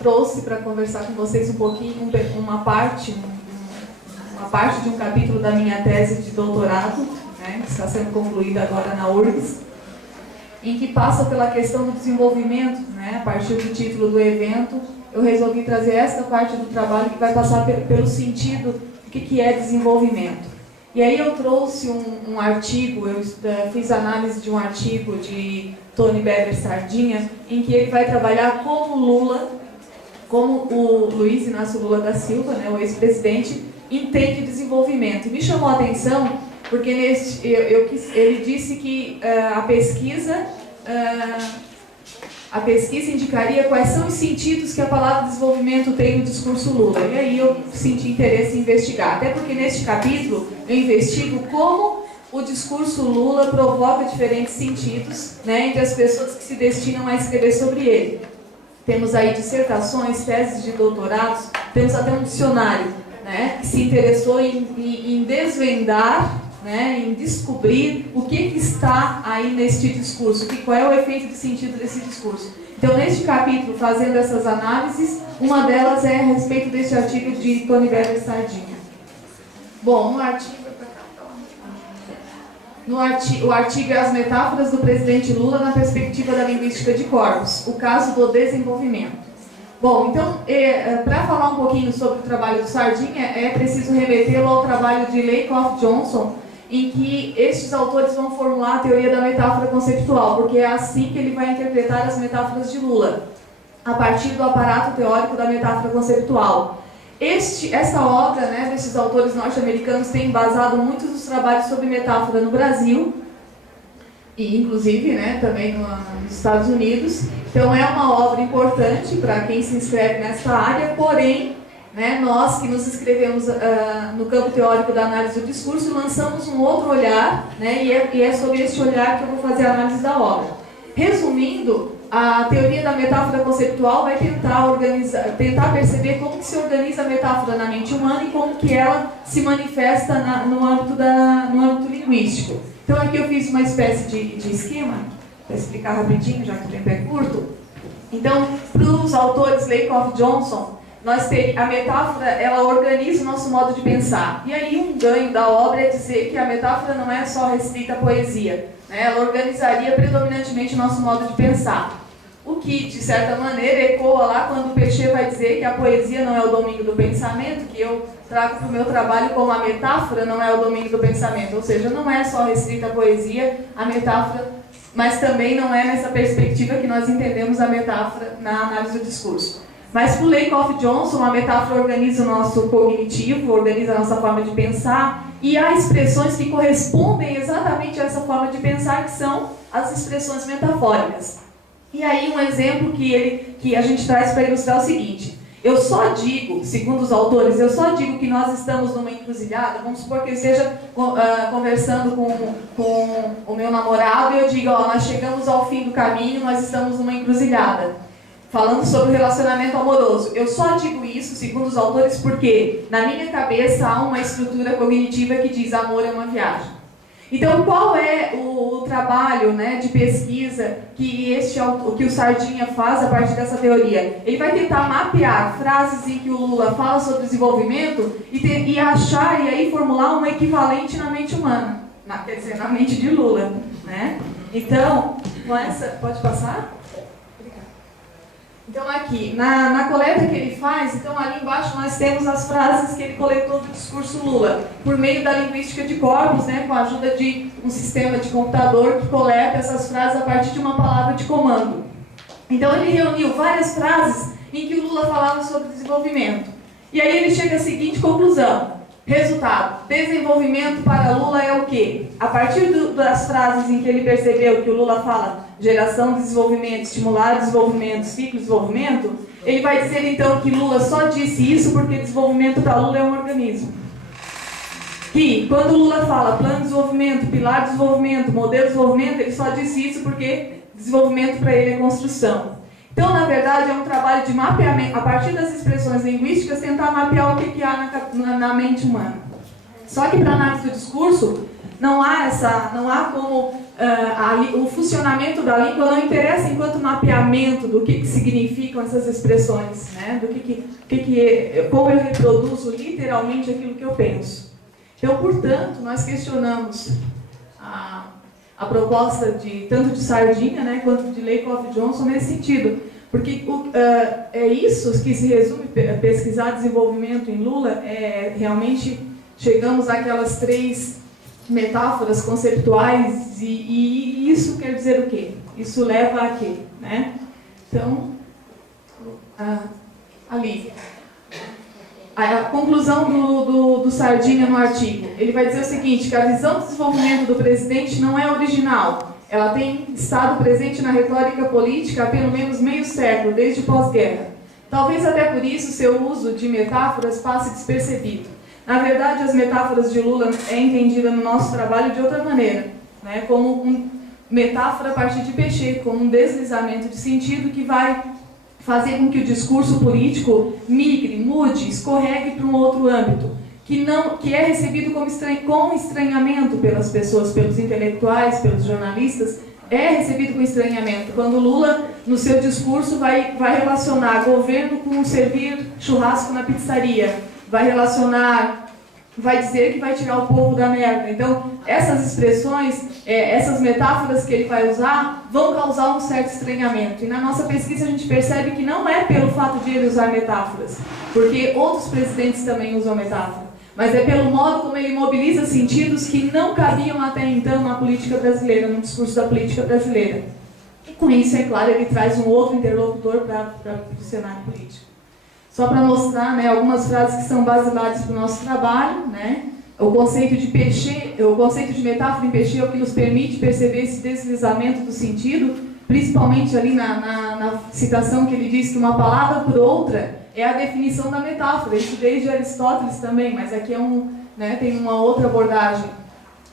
trouxe para conversar com vocês um pouquinho, uma parte de um capítulo da minha tese de doutorado, né, que está sendo concluída agora na URGS, em que passa pela questão do desenvolvimento, né, a partir do título do evento. Eu resolvi trazer esta parte do trabalho que vai passar pelo sentido do que é desenvolvimento. E aí eu trouxe um artigo, eu fiz análise de um artigo de Tony Beber Sardinha, em que ele vai trabalhar como Lula, como o Luiz Inácio Lula da Silva, né, o ex-presidente, entende desenvolvimento. E me chamou a atenção porque ele disse que a pesquisa indicaria quais são os sentidos que a palavra desenvolvimento tem no discurso Lula. E aí eu senti interesse em investigar. Até porque neste capítulo eu investigo como o discurso Lula provoca diferentes sentidos, né, entre as pessoas que se destinam a escrever sobre ele. Temos aí dissertações, teses de doutorados, temos até um dicionário, né, que se interessou em desvendar, né, em descobrir o que está aí neste discurso, qual é o efeito de sentido desse discurso. Então, neste capítulo, fazendo essas análises, uma delas é a respeito deste artigo de Tony Beber Sardinha. Bom, o artigo é As Metáforas do Presidente Lula na Perspectiva da Linguística de Corpos, o caso do desenvolvimento. Bom, então, para falar um pouquinho sobre o trabalho do Sardinha, é preciso remetê-lo ao trabalho de Lakoff Johnson, em que estes autores vão formular a teoria da metáfora conceptual, porque é assim que ele vai interpretar as metáforas de Lula, a partir do aparato teórico da metáfora conceptual. Esta obra, né, desses autores norte-americanos tem embasado muitos dos trabalhos sobre metáfora no Brasil, e inclusive, né, também nos Estados Unidos. Então é uma obra importante para quem se inscreve nesta área, porém, né, nós que nos inscrevemos no campo teórico da análise do discurso, lançamos um outro olhar, né, e é sobre esse olhar que eu vou fazer a análise da obra. Resumindo, a teoria da metáfora conceptual vai tentar perceber como que se organiza a metáfora na mente humana e como que ela se manifesta no âmbito linguístico. Então aqui eu fiz uma espécie de esquema, para explicar rapidinho, já que o tempo é curto. Então, para os autores Lakoff Johnson, a metáfora, ela organiza o nosso modo de pensar. E aí um ganho da obra é dizer que a metáfora não é só restrita à poesia, né? Ela organizaria predominantemente o nosso modo de pensar. O que, de certa maneira, ecoa lá quando o Peixe vai dizer que a poesia não é o domínio do pensamento, que eu trago para o meu trabalho como a metáfora não é o domínio do pensamento. Ou seja, não é só restrita à poesia, a metáfora, mas também não é nessa perspectiva que nós entendemos a metáfora na análise do discurso. Mas para o Lakoff Johnson, a metáfora organiza o nosso cognitivo, organiza a nossa forma de pensar, e há expressões que correspondem exatamente a essa forma de pensar, que são as expressões metafóricas. E aí um exemplo que a gente traz para ilustrar o seguinte: eu só digo, segundo os autores, eu só digo que nós estamos numa encruzilhada. Vamos supor que eu esteja conversando com o meu namorado e eu digo, nós chegamos ao fim do caminho, nós estamos numa encruzilhada. Falando sobre o relacionamento amoroso. Eu só digo isso, segundo os autores, porque na minha cabeça há uma estrutura cognitiva que diz amor é uma viagem. Então, qual é o trabalho, né, de pesquisa que o Sardinha faz a partir dessa teoria? Ele vai tentar mapear frases em que o Lula fala sobre desenvolvimento e achar e aí formular um equivalente na mente humana, quer dizer, na mente de Lula, né? Então, pode passar? Então aqui, na coleta que ele faz, então ali embaixo nós temos as frases que ele coletou do discurso Lula, por meio da linguística de corpos, né, com a ajuda de um sistema de computador que coleta essas frases a partir de uma palavra de comando. Então ele reuniu várias frases em que o Lula falava sobre desenvolvimento. E aí ele chega à seguinte conclusão. Resultado, desenvolvimento para Lula é o quê? A partir das frases em que ele percebeu que o Lula fala geração de desenvolvimento, estimular desenvolvimento, ciclo de desenvolvimento, ele vai dizer então que Lula só disse isso porque desenvolvimento para Lula é um organismo. Que quando Lula fala plano de desenvolvimento, pilar de desenvolvimento, modelo de desenvolvimento, ele só disse isso porque desenvolvimento para ele é construção. Então, na verdade, é um trabalho de mapeamento, a partir das expressões linguísticas, tentar mapear o que há na mente humana. Só que para a análise do discurso, não há como o funcionamento da língua não interessa enquanto mapeamento do que significam essas expressões, né? Como eu reproduzo literalmente aquilo que eu penso. Então, portanto, nós questionamos a proposta tanto de Sardinha, né, quanto de Lakoff-Johnson nesse sentido, porque é isso que se resume pesquisar desenvolvimento em Lula, realmente chegamos àquelas 3 metáforas conceptuais e isso quer dizer o quê? Isso leva a quê? Né? Então, ali, a conclusão do Sardinha no artigo, ele vai dizer o seguinte, que a visão do desenvolvimento do presidente não é original, ela tem estado presente na retórica política há pelo menos meio século, desde pós-guerra. Talvez até por isso seu uso de metáforas passe despercebido. Na verdade, as metáforas de Lula é entendida no nosso trabalho de outra maneira, né? Como uma metáfora a partir de Pechet, como um deslizamento de sentido que vai fazer com que o discurso político migre, mude, escorregue para um outro âmbito, que é recebido com estranhamento pelas pessoas, pelos intelectuais, pelos jornalistas, é recebido com estranhamento. Quando Lula, no seu discurso, vai relacionar governo com servir churrasco na pizzaria, vai dizer que vai tirar o povo da merda. Então, essas expressões, essas metáforas que ele vai usar, vão causar um certo estranhamento. E na nossa pesquisa a gente percebe que não é pelo fato de ele usar metáforas, porque outros presidentes também usam metáfora, mas é pelo modo como ele mobiliza sentidos que não cabiam até então na política brasileira, no discurso da política brasileira. E com isso, é claro, ele traz um outro interlocutor para o cenário político. Só para mostrar, né, algumas frases que são basilares para o nosso trabalho, né? O conceito de metáfora em Pechet é o que nos permite perceber esse deslizamento do sentido, principalmente ali na citação que ele diz que uma palavra por outra é a definição da metáfora. Isso desde Aristóteles também, mas aqui tem uma outra abordagem.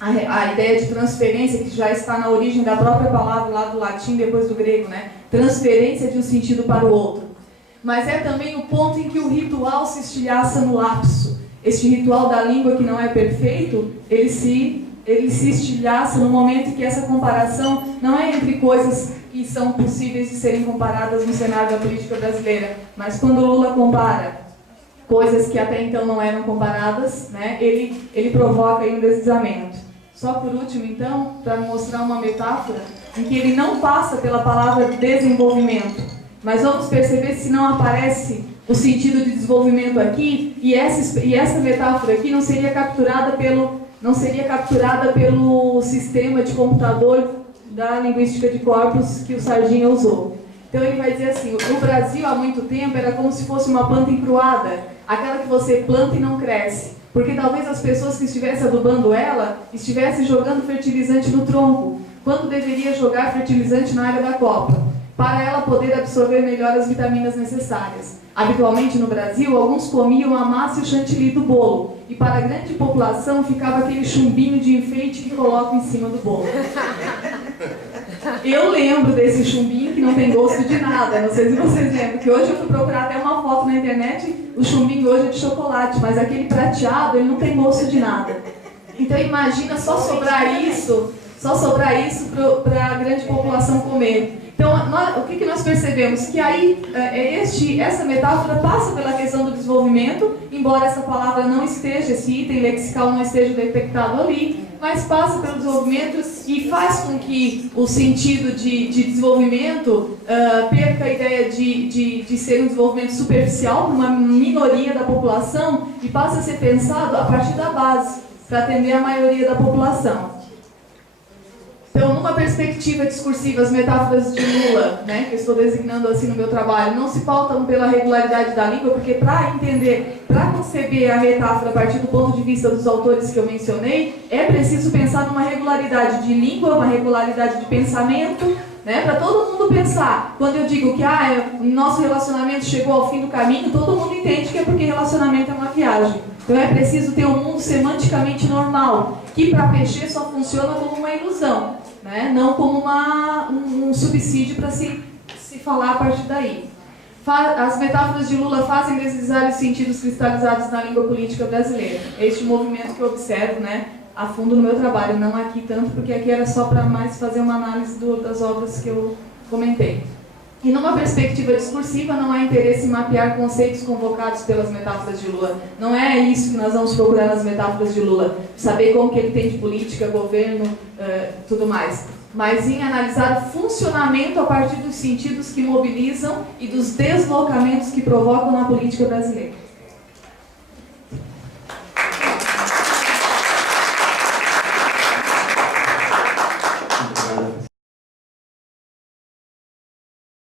A ideia de transferência, que já está na origem da própria palavra lá do latim, depois do grego, né? Transferência de um sentido para o outro. Mas é também o ponto em que o ritual se estilhaça no lapso. Este ritual da língua que não é perfeito, ele se estilhaça no momento em que essa comparação não é entre coisas que são possíveis de serem comparadas no cenário da política brasileira, mas quando Lula compara coisas que até então não eram comparadas, né, ele provoca aí um deslizamento. Só por último, então, para mostrar uma metáfora em que ele não passa pela palavra desenvolvimento, mas vamos perceber se não aparece o sentido de desenvolvimento aqui, e essa metáfora aqui não seria capturada pelo sistema de computador da linguística de corpos que o Sardinha usou. Então ele vai dizer assim, no Brasil há muito tempo era como se fosse uma planta encruada, aquela que você planta e não cresce, porque talvez as pessoas que estivessem adubando ela estivessem jogando fertilizante no tronco, quando deveria jogar fertilizante na área da copa, para ela poder absorver melhor as vitaminas necessárias. Habitualmente no Brasil, alguns comiam a massa e o chantilly do bolo, e para a grande população ficava aquele chumbinho de enfeite que colocam em cima do bolo. Eu lembro desse chumbinho que não tem gosto de nada, não sei se vocês lembram, que hoje eu fui procurar até uma foto na internet, o chumbinho hoje é de chocolate, mas aquele prateado, ele não tem gosto de nada. Então imagina só sobrar isso para a grande população comer. Então, o que nós percebemos? Que aí, essa metáfora passa pela questão do desenvolvimento, embora essa palavra não esteja, esse item lexical não esteja detectado ali, mas passa pelo desenvolvimento e faz com que o sentido de desenvolvimento perca a ideia de ser um desenvolvimento superficial para uma minoria da população e passa a ser pensado a partir da base, para atender a maioria da população. Então, numa perspectiva discursiva, as metáforas de Lula, né, que eu estou designando assim no meu trabalho, não se pautam pela regularidade da língua, porque para conceber a metáfora a partir do ponto de vista dos autores que eu mencionei, é preciso pensar numa regularidade de língua, uma regularidade de pensamento, né, para todo mundo pensar. Quando eu digo que nosso relacionamento chegou ao fim do caminho, todo mundo entende que é porque relacionamento é uma viagem. Então é preciso ter um mundo semanticamente normal, que para Pechet só funciona como uma ilusão, né? Não como um subsídio para se falar a partir daí. As metáforas de Lula fazem deslizar os sentidos cristalizados na língua política brasileira. Este movimento que eu observo, né, a fundo no meu trabalho, não aqui tanto, porque aqui era só para mais fazer uma análise das obras que eu comentei. E numa perspectiva discursiva, não há interesse em mapear conceitos convocados pelas metáforas de Lula. Não é isso que nós vamos procurar nas metáforas de Lula, saber como que ele tem de política, governo, tudo mais. Mas em analisar o funcionamento a partir dos sentidos que mobilizam e dos deslocamentos que provocam na política brasileira.